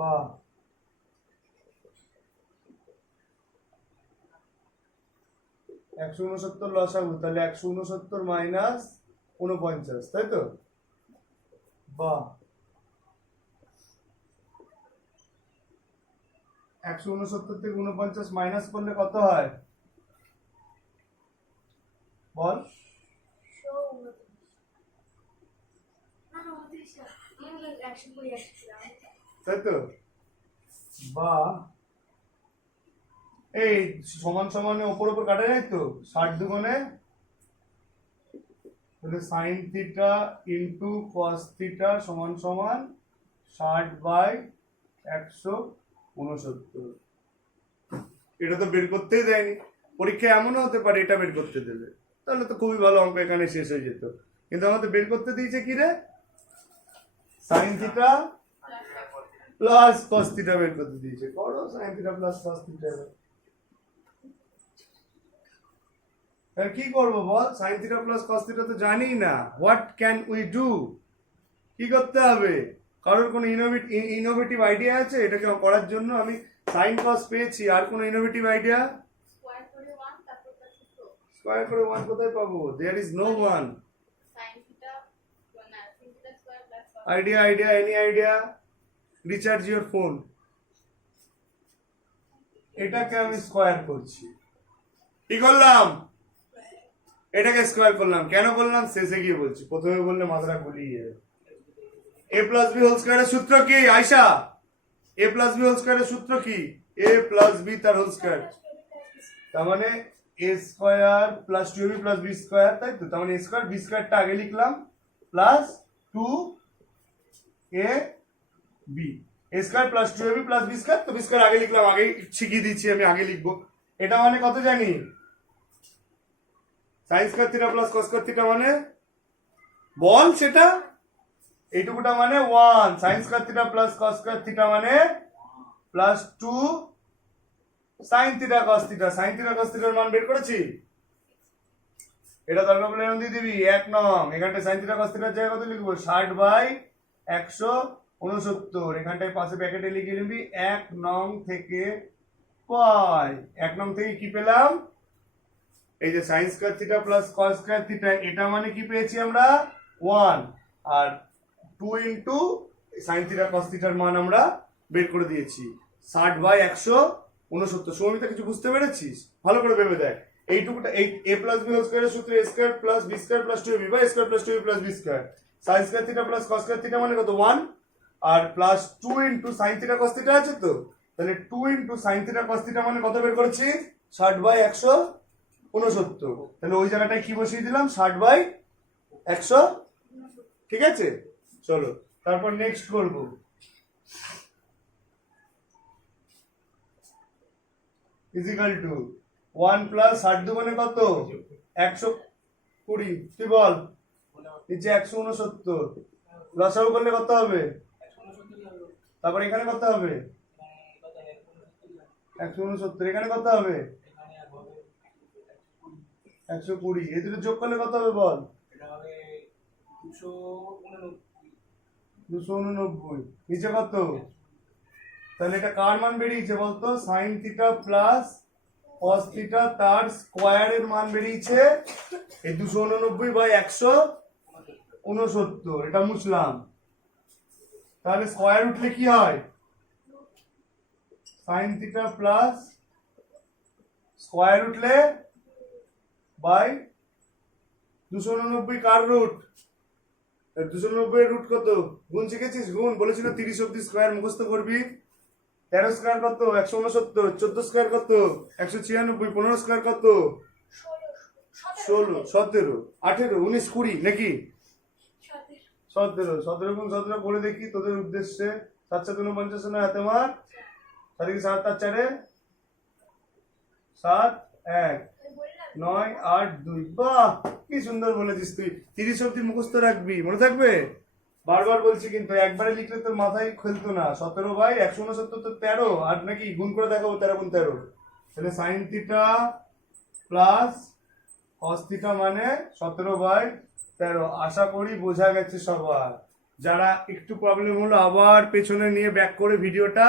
বাহ, একশো 69 লসাগু, তাহলে 169 মাইনাস 49, তাই তো? বাহ, 169 থেকে 49 মাইনাস করলে কত হয় বল? তাই তো? বা এই সমান সমানে ওপর ওপর কাটা যায় তো, 60 দুগুণে, তাহলে sign theta into cos theta সমান সমান 60/100 69। এটা তো বের করতেই দেয়নি। পরীক্ষায় এমনও হতে পারে এটা বের করতে দেবে, তাহলে তো খুবই ভালো, অঙ্ক এখানে শেষ হয়ে যেত। কিন্তু আমাদের বের করতে দিয়েছে কি রে, sine theta plus cos theta বের করতে দিয়েছে। করো sine theta plus cos theta. কি করবো বল, sine theta plus cos theta তো জানি না। হোয়াট ক্যান উই ডু, কি করতে হবে? কারোর কোনো ইনোভেটিভ আইডিয়া আছে এটাকে করার জন্য? আমি সাইন কস পেয়েছি, আর কোনো ইনোভেটিভ আইডিয়া? স্কোয়ার করে 1 তারপর প্লাস সূত্র স্কয়ার করে 1 কোথায় পাবো? There is no 1 sin theta না sin theta square plus idea. Any idea? Recharge your phone. এটাকে আমি স্কয়ার করছি, কি করলাম? এটাকে স্কয়ার করলাম। কেন করলাম শেষে গিয়ে বলছি, প্রথমে বললে মাথাটা গুলিয়ে যাবে। a প্লাস বি হোল স্কয়ারের সূত্র কি Ayesha? a plus B whole স্কয়ারের সূত্র কি? a প্লাস বি তার হোল স্কয়ার, তার মানে a square plus 2ab plus b square, তাই তো? তার মানে a স্কয়ার b স্কয়ারটা আগে লিখলাম plus 2ab, a square plus 2ab plus b square, তো b স্কয়ার আগে লিখলাম, আগে শিখিয়ে দিচ্ছি আমি, আগে লিখবো। এটা মানে কত জানি? Sine square theta plus cos square theta মানে বল সেটা, এইটুকুটা মানে 1, sine square theta plus cos square theta মানে plus 2 sine theta cos theta. Sine theta cos থিটার মান বের করেছি, এটা দরকার পড়লে এরকম দিয়ে দিবি 1 নং। এখানটায় সাইন থিটা কস থিটার জায়গায় কত লিখবো? 60/169। এখানটায় পাশে ব্র্যাকেটে লিখে নিবি 1 নং থেকে পাই। 1 নং থেকে কি পেলাম? এই যে sign square theta plus cos square theta, এটা মানে কি পেয়েছি আমরা? 1। আর 2 ইন্টু সাইন থিটা কস থিটার মান আমরা বের করে দিয়েছি 60/169। সুমিতা কিছু বুঝতে পেরেছিস? ভালো করে ভেবে দেখ। এইটুকুটা এই a প্লাস বি হোল স্কয়ারের সূত্র a square plus b square plus 2ab বা a square plus 2ab plus b square. Sine square theta plus cos square theta মানে কত? 1। আর plus 2 into sine theta cos theta আছে তো, তাহলে 2 into sine theta cos theta মানে কত বের করেছি? 60/169। তাহলে ওই জায়গাটায় কি বসিয়ে দিলাম? 60/100। ঠিক আছে, চলো তারপর নেক্সট করব। ইজিক্যাল টু 1 প্লাস 60 মানে কত? 120। তুই বল, নিচে 169 লসাগু করলে কত হবে? তারপর এখানে কত হবে? 169। এখানে কত হবে? 120। এই দুটো যোগ করলে কত হবে বল? 289। নিচে কত? তাহলে এটা কার মান বেরিয়েছে বলতো? Sign theta plus cos theta তার স্কয়ারের মান বেরিয়েছে এই 289/169। এটা মুছলাম। তাহলে স্কয়ার উঠলে কি হয়? সাইন থিটা প্লাস স্কয়ার উঠলে বাই 289 কার রুট? 290 এর রুট কত? গুণ শিখেছিস? গুণ বলেছিল 30 অব্দি স্কয়ার মুখস্থ করবি। 13 স্কয়ার কত? 169। 14 স্কয়ার কত? 196। 15 স্কয়ার কত? 16, 17, 18, 19, 20 নাকি? 17। 17 গুণ 17 করে দেখি তোদের উদ্দেশ্যে। 7 7 49 না হাতে মার। 7 7 4 7 1 9 8 2। বাহ, কি সুন্দর বলেছিস তুই। 30 অব্দি মুখস্থ রাখবি, মনে থাকবে? বারবার বলছি কিন্তু, একবারে লিখলে তোর মাথায় খেলতো না। 17/169 তো 13, আর নাকি গুণ করে দেখাবো 13 গুণ 13। তাহলে sign theta plus cos theta মানে 17/13। আশা করি বোঝা গেছে সবার। যারা একটু প্রবলেম হলো আবার পেছনে নিয়ে ব্যাক করে ভিডিওটা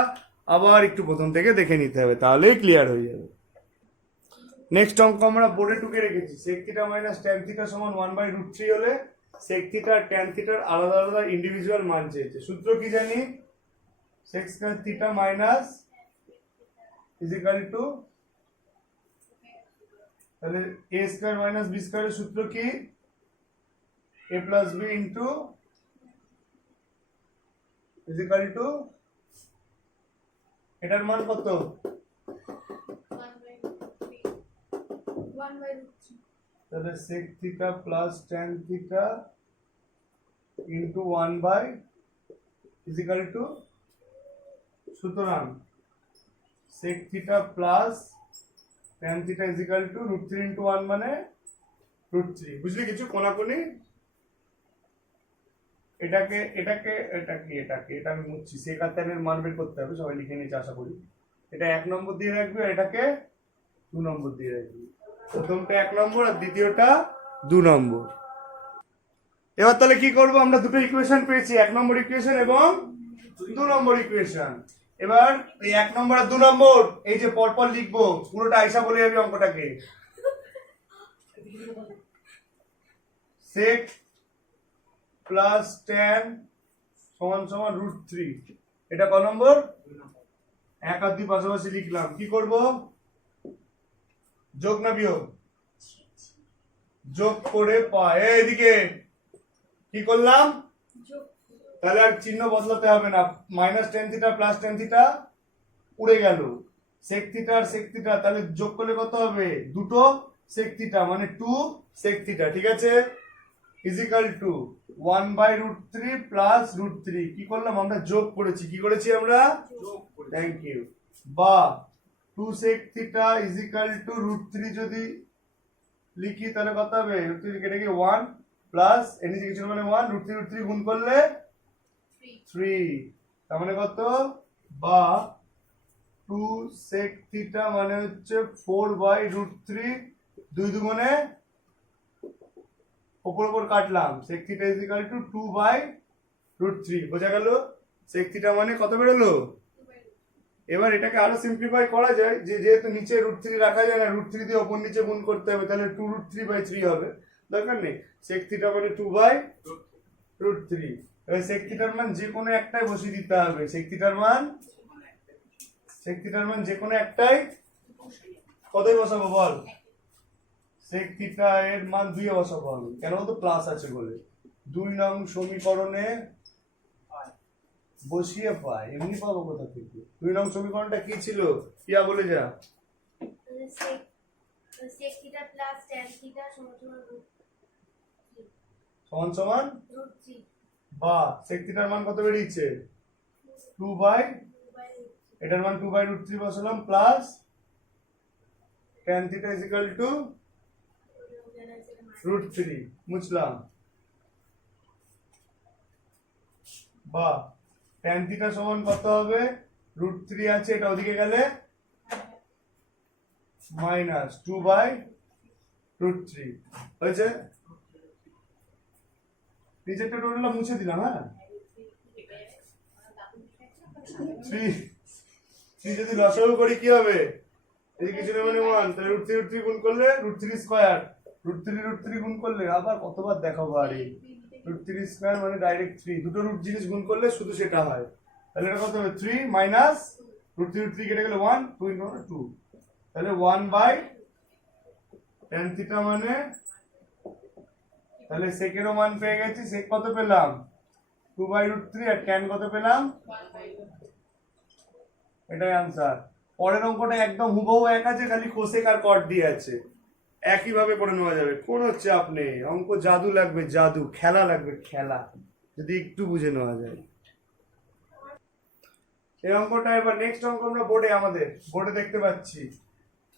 আবার একটু প্রথম থেকে দেখে নিতে হবে, তাহলেই ক্লিয়ার হয়ে যাবে। নেক্সট অঙ্ক আমরা বোর্ডে টুকে রেখেছি। Sec theta minus tan theta সমান 1/√3 হলে সেক থিটা আর ট্যান থিটার আলাদা আলাদা ইন্ডিভিজুয়াল মান চেয়েছে। সূত্র কি জানি? Sec square theta minus is equal to, তাহলে a স্কয়ার মাইনাস b স্কয়ারের সূত্র কি? a plus b into is equal to, এটার মান কত? 1/3 তাহলে sec theta plus tan theta into 1 by is equal to, সুতরাং sec theta plus tan theta is equal to root 3 into 1 মানে root 3 বুঝলি কিছু কোনাকুনি এটাকে এটাকে এটাকে এটাকে এটা আমি মুছছি sec আর tan এর মান বের করতে হবে সবাই লিখে নিয়েছে আশা করি এটা 1 নম্বর দিয়ে রাখবি আর এটাকে 2 নম্বর দিয়ে রাখবি প্রথমটা 1 নম্বর আর দ্বিতীয়টা 2 নম্বর এবার তাহলে কি করব আমরা দুটো ইকুয়েশন পেয়েছি 1 নম্বর ইকুয়েশন এবং 2 নম্বর ইকুয়েশন এবার এই 1 নম্বর আর 2 নম্বর এই যে পরপর লিখবো পুরোটা আইসা বলে যাবে অঙ্কটাকে sec plus tan সমান সমান root 3 এটা কত নম্বর 1 আর 2 পাশাপাশি লিখলাম কি করব যোগ না বিয়োগ যোগ করে পাই এইদিকে কি করলাম তাহলে আর চিহ্ন বদলাতে হবে না minus tan theta plus tan theta উড়ে গেল সেক থিটা আর সেক থিটা তাহলে যোগ করলে কত হবে দুটো সেক থিটা মানে 2 সেক থিটা ঠিক আছে ইজ ইকুয়াল টু 1/√3 প্লাস √3 কি করলাম আমরা যোগ করেছি কি করেছি আমরা থ্যাংক ইউ বা 2 sec theta is equal to √3 যদি লিখি তাহলে কত হবে √3 কেটে গিয়ে 1 প্লাস এর নিচে কিছু মানে 1 √3 গুণ করলে 3 তার মানে কত বা 2 sec থিটা মানে হচ্ছে 4/√3 দুই দুগুণে উপর উপর কাটলাম sec theta is equal two 2/√3 বোঝা গেল sec থিটা মানে কত বেরোলো এবার এটাকে আরো সিম্পলিফাই করা যায় যে যেহেতু নিচে √3 রাখা যায় না √3 দিয়ে উপর নিচে গুণ করতে হবে তাহলে 2√3/3 হবে দরকার নেই sec থিটা মানে 2/√3 এবার sec থিটার মান যে কোনো একটাই বসিয়ে দিতে হবে sec থিটার মান যে কোনো একটাই কতই বসাবো বল sec থিটা এর মান 2 এ বসাবো আমি কেন তো প্লাস আছে বলে 2 নং সমীকরণে বসিয়ে পাই এমনি পাবো কোথা থেকে 2 নং সমীকরণটা কি ছিল কিয়া বলে যা sec theta plus tan theta সমান সমান √3 বা sec থিটার মান কত বেরিয়েছে 2 এটার মান 2/√3 বসালাম plus tan theta is equal to √3 মুছলাম বা tan থিটা সমান কত হবে √3 আছে এটা ওদিকে গেলে মাইনাস 2/√3 হয়েছে নিচেরটা টোটালটা মুছে দিলাম হ্যাঁ 3 যদি লসাগু করি কি হবে এই কিছু না মানে 1 তাহলে √3 গুণ করলে √3 স্কয়ার √3 গুণ করলে আবার কতবার দেখাবো আর এই √3 স্কয়ার মানে ডাইরেক্ট 3 দুটো রুট জিনিস গুণ করলে শুধু সেটা হয় তাহলে এটা কত হবে 3 মাইনাস √3 কেটে গেলে 1 2 ইনটু 2 তাহলে 1/tan থিটা মানে তাহলে sec এর মান পেয়ে গেছি sec কত পেলাম 2/√3 আর tan কত পেলাম 1/, এটাই आंसर পরের অঙ্কটা একদম হুবহু এক আছে খালি কোসেক আর কট দিয়ে আছে একই ভাবে করে নেওয়া যাবে কোন চাপ নেই অঙ্ক জাদু লাগবে জাদু খেলা লাগবে খেলা যদি একটু বুঝে নেওয়া যায় এই অঙ্কটা এবার নেক্সট অঙ্ক আমরা আমাদের বোর্ডে দেখতে পাচ্ছি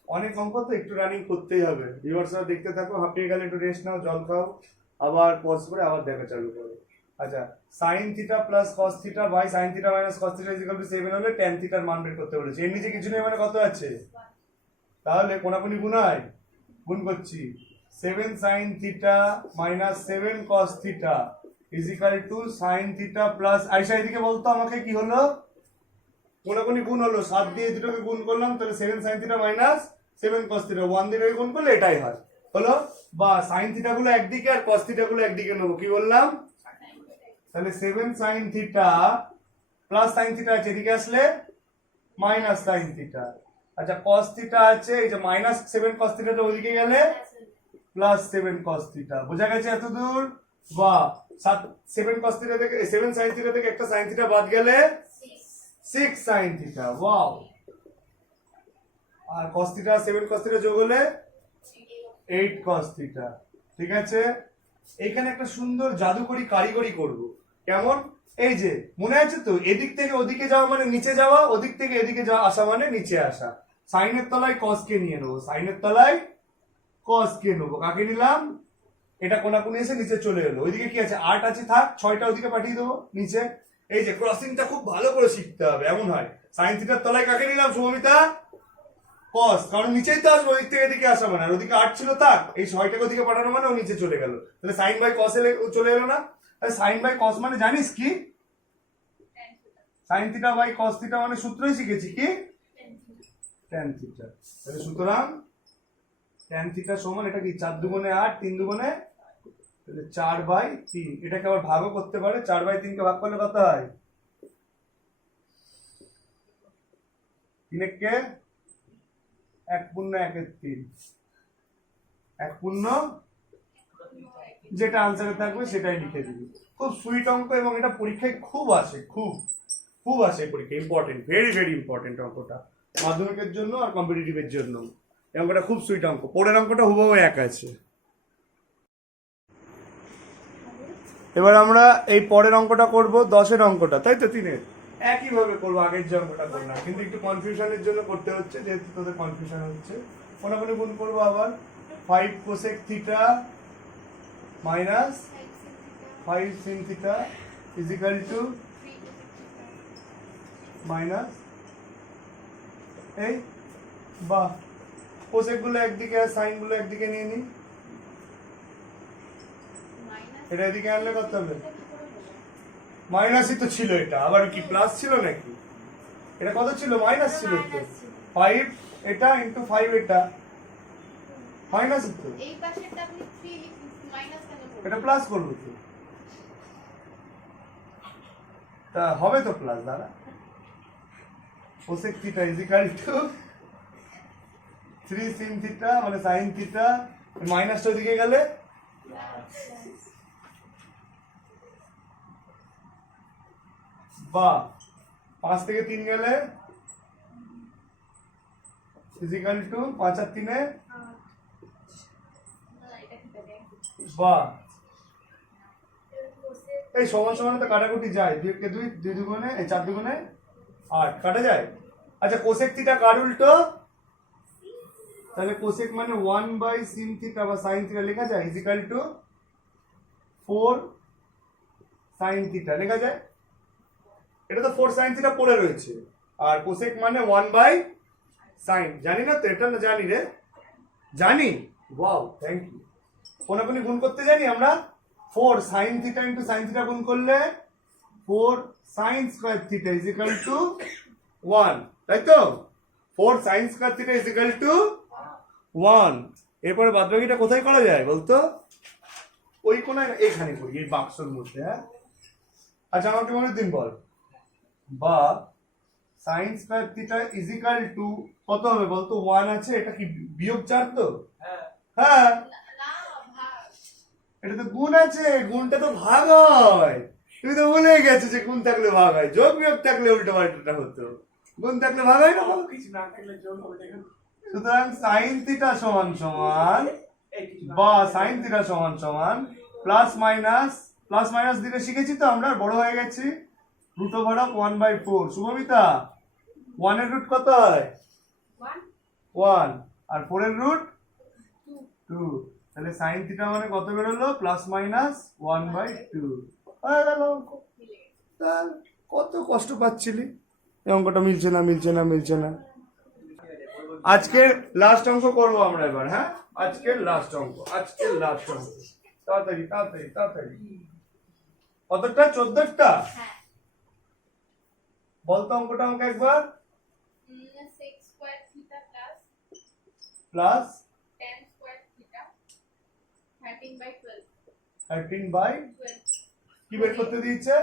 অনেক অঙ্ক তো একটু রানিং করতেই হবে ভিউয়ার্সরা দেখতে থাকো হাঁপিয়ে গেলে একটু রেস্ট নাও জল খাও আবার পজ করে আবার দেখা চালু করো আচ্ছা sin theta plus cos theta by sin theta minus cos theta 7 হলে tan থিটার মান বের করতে বলেছে এর নিচে কিছু নেই মানে কত আছে তাহলে কোনাকুনি গুণ হয় গুণ করছি 7 sin theta minus 7 cos theta is equal two sin theta plus আইসা এদিকে বলতো আমাকে কি হলো কোনাকুনি গুণ হলো 7 দিয়ে দুটোকে গুণ করলাম তাহলে 7 sin theta minus 7 cos theta 1 দিয়ে গুণ করলে এটাই হয় হলো বা sin থিটা গুলো একদিকে আর cos থিটা গুলো একদিকে নেব কি বললাম তাহলে 7 sin theta plus sin theta আছে এদিকে আসলে মাইনাস sin থিটা আচ্ছা cos থিটা আছে এই যে মাইনাস 7 cos থিটাটা ওদিকে গেলে প্লাস 7 cos থিটা বোঝা গেছে এত দূর বা 7 cos থিটা থেকে 7 sin থিটা থেকে একটা sin থিটা বাদ গেলে 6 sin থিটা ওয়াও আর cos থিটা 7 cos থিটা যোগ হলে 8 cos থিটা ঠিক আছে এখানে একটা সুন্দর জাদুকরি কারিগরি করব কেমন? এই যে মনে আছে তো, এদিক থেকে ওদিকে যাওয়া মানে নিচে যাওয়া, ওদিক থেকে এদিকে যাওয়া আসা মানে নিচে আসা। সাইনের তলায় কস কে নিয়ে নেবো, সাইনের তলায় কস কে নেবো, কাকে নিলাম? এটা কোনাকুনি এসে নিচে চলে এলো। ওইদিকে কি আছে? 8 আছে, থাক 6টা ওইদিকে পাঠিয়ে দেবো নিচে। এই যে ক্রসিংটা খুব ভালো করে শিখতে হবে, এমন হয় সাইন থিটার তলায় কাকে নিলাম শুভমিতা? কস, কারণ নিচেই তো আসবে, ওদিক থেকে এদিকে আসা মানে। আর ওদিকে 8 ছিল, থাক এই 6টাকে ওদিকে পাঠানো মানে ও নিচে চলে গেল। তাহলে সাইন বাই কস চলে এলো না? তাহলে সাইন বাই কস মানে জানিস কি? Sine theta by cos theta মানে সূত্রই শিখেছি কি? Tan theta. তাহলে সুতরাং ট্যান থিটা সমান এটা কি 4 দুগুণে 8, 3 দুগুণে, তাহলে 4/3। এটাকে আবার ভাগও করতে পারে, 4/3 কে ভাগ করলে কত হয়? 3 কে 1 পূর্ণ 1 3, 1 পূর্ণ যেটা আনসারে থাকবে সেটাই লিখে দিবি। খুব সুইট অঙ্ক, এবং এটা পরীক্ষায় খুব আসে, খুব খুব আসে পরীক্ষা। ইম্পর্টেন্ট, ভেরি ভেরি ইম্পর্টেন্ট অঙ্কটা, মাধ্যমিকের জন্য আর কম্পিটিটিভের জন্য। এই অঙ্কটা খুব সুইট অঙ্ক। পরের অঙ্কটা হুবহু এক আছে। এবার আমরা এই পরের অঙ্কটা করব, 10-এর অঙ্কটা, তাই তো? 3-এর একইভাবে করবো আগের যে অঙ্কটা করলাম, কিন্তু একটু কনফিউশনের জন্য করতে হচ্ছে, যেহেতু তোদের কনফিউশন হচ্ছে। কোনাকুনি গুণ করবো আবার। 5 cosec theta minus 5 sin theta is equal to minus এই, বাহ, কোসেক গুলো একদিকে আর সাইন গুলো একদিকে নিয়ে নিই। এটা এদিকে আনলে কত হবে? মাইনাসই তো ছিল, এটা আবার কি প্লাস ছিল নাকি? এটা কত ছিল? মাইনাস ছিল তো। 5 এটা ইন্টু 5 এটা মাইনাস তো, এই পাশেরটা আপনি 3 মাইনাস কেন করবেন? এটা প্লাস করবো তো, তা হবে তো প্লাস দাঁড়া। Cosec theta is equal to 3 sin theta মানে সাইন থিটা, মাইনাসটা ওদিকে গেলে বা 5 থেকে 3 গেলে ইজিক্যাল টু 5 আর 3 না এটা কি হবে? বা এই সমান সমান তো কাটাকুটি যায়, 2 কে 2, 2 দুগুণে এই 4 দুগুণে 8 কাটা যায়। আচ্ছা কোসেক থিটা কার উল্টো? তাহলে কোসেক মানে 1 বাই সিন থিটা বা সাইন থিটা লেখা যায়, ইজিক্যাল টু 4 সাইন থিটা লেখা যায়। এটা তো 4 সাইন থিটা পড়ে রয়েছে, আর কোসেক মানে 1 বাই সাইন। জানি না তো, এটা না জানি রে, জানি। Wow, thank you. কোনাকুনি গুণ করতে জানি আমরা। 4 sine theta into sine theta গুণ করলে 4 sine square theta is equal to 1, তাই তো? 4 sine square theta is equal to 1। এরপরে বাদবাকিটা কোথায় করা যায় বলতো? ওই কোনায় না, এখানে করি, এই বাক্সের মধ্যে। হ্যাঁ, আচ্ছা আমাকে মনে দিন বল, বা sign square theta is equal two কত হবে বলতো? 1 আছে, এটা কি বিয়োগ 4 তো? হ্যাঁ, না ভাগ। এটা তো গুণ আছে, গুণটা তো ভাগ হয়। তুমি তো ভুলে গেছো যে গুণ থাকলে ভাগ হয়, যোগ বিয়োগ থাকলে উল্টো পাল্টা হতো, গুণ থাকলে ভাগ হয় না? কিছু না থাকলে যোগ হবে দেখুন। সুতরাং সাইন থিটা সমান সমান বা সাইন থিটা সমান সমান প্লাস মাইনাস দিকে শিখেছি তো আমরা, বড় হয়ে গেছি। Root over of 1/4। শুভমিতা 1 এর রুট কত হয়? 1 আর 4 এর রুট 2। তাহলে সাইন থিটা মানে কত বেরোলো? প্লাস মাইনাস 1/2 হয়ে গেল অঙ্ক। তা কত কষ্ট পাচ্ছিলি, এই অঙ্কটা মিলছে না মিলছে না মিলছে না। আজকের লাস্ট অঙ্ক করবো আমরা এবার। হ্যাঁ, আজকের লাস্ট অঙ্ক, আজকের লাস্ট অঙ্ক। তাড়াতাড়ি তাড়াতাড়ি তাড়াতাড়ি। কতটা? 14টা। হ্যাঁ। বলতো অঙ্কটা আমাকে একবার। 6 square theta plus plus 10 square theta 13/12 13/12 কি বের করতে দিয়েছে?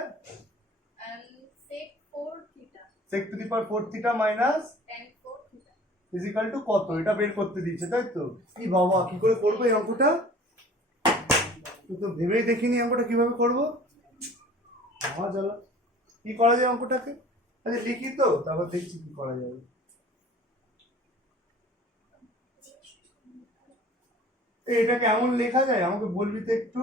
and sec 4 theta sec to the power 4 theta minus tan 4 theta। Is equal to কত, এটা বের করতে দিয়েছে, তাই তো? কি বাবা, কি করে করবো এই অঙ্কটা? তুই তো ভেবেই দেখিনি অঙ্কটা কিভাবে করবো। বাবা জ্বালা, কি করা যায় অঙ্কটাকে? আচ্ছা লিখি তো, তারপর দেখছি কি করা যাবে। এটা কেমন লেখা যায় আমাকে বলবি তো একটু।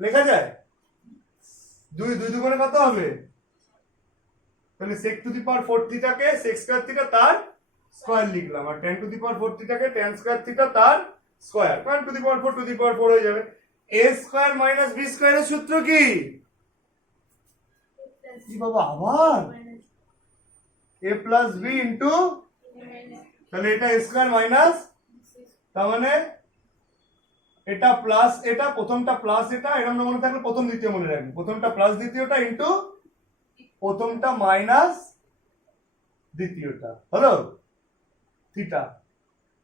লেখা যায়? দুই দুগুণে কত হবে? তাহলে sec to the power 4 থিটাকে sec square theta তার স্কয়ার লিখলাম, আর tan two the power 4 থিটাকে tan square theta তার স্কয়ার, কারণ টু দি পাওয়ার 4 হয়ে যাবে। a স্কয়ার মাইনাস b স্কয়ারের সূত্র কি? কি বাবা আবার a প্লাস b ইন্টু, তাহলে এটা a স্কয়ার মাইনাস, তার মানে এটা প্লাস এটা, প্রথমটা প্লাস এটা, এরকম মনে থাকলে প্রথম দ্বিতীয় মনে রাখবি, প্রথমটা প্লাস দ্বিতীয়টা ইন্টু প্রথমটা মাইনাস দ্বিতীয়টা, হলো থিটা,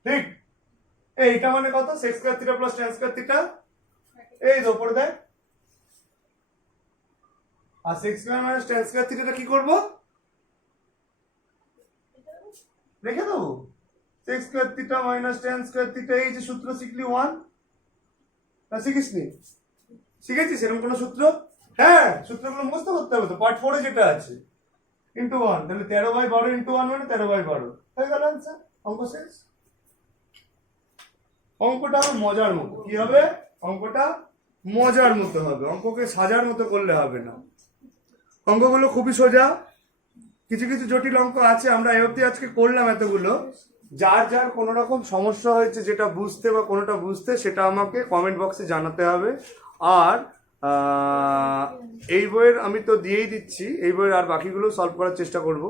ঠিক? এইটা মানে কত? sec square theta plus tan square theta, এই যে উপরে দেখ। আর sec square minus tan square থিটাটা কি করব? লিখে দেবো sec square theta minus tan square theta, এই যে সূত্র শিখলি 1, না শিখিসনি? শিখেছিস এরকম কোন সূত্র? হ্যাঁ, সূত্রগুলো মুখস্থ করতে হবে তো, পার্ট 4 এ যেটা আছে, ইন্টু 1, তাহলে 13/12 ইন্টু 1 মানে 13/12 হয়ে গেল आंसर, অঙ্ক শেষ। অঙ্কটা আমার মজার মতো, কি হবে? অঙ্কটা মজার মতো হবে, অঙ্ককে সাজার মতো করলে হবে না। অঙ্কগুলো খুবই সোজা, কিছু কিছু জটিল অঙ্ক আছে, আমরা এই অবধি আজকে করলাম এতগুলো। যার যার কোনো রকম সমস্যা হয়েছে যেটা বুঝতে বা কোনোটা বুঝতে, সেটা আমাকে কমেন্ট বক্সে জানাতে হবে। আর এই বইয়ের আমি তো দিয়েই দিচ্ছি, এই বইয়ের আর বাকিগুলো সলভ করার চেষ্টা করব।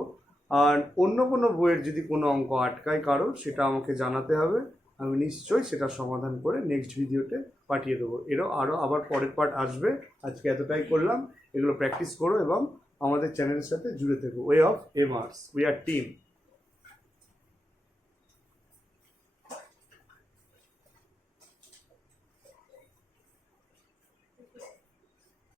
আর অন্য কোনো বইয়ের যদি কোনো অঙ্ক আটকায় কারো, সেটা আমাকে জানাতে হবে, আমি নিশ্চয়ই সেটা সমাধান করে নেক্সট ভিডিওতে পাঠিয়ে দেবো। আরও আবার পরের পার্ট আসবে, আজকে এতটাই করলাম। এগুলো প্র্যাকটিস করো এবং আমাদের চ্যানেলের সাথে জুড়ে থেকো। Way of MRS, we are team.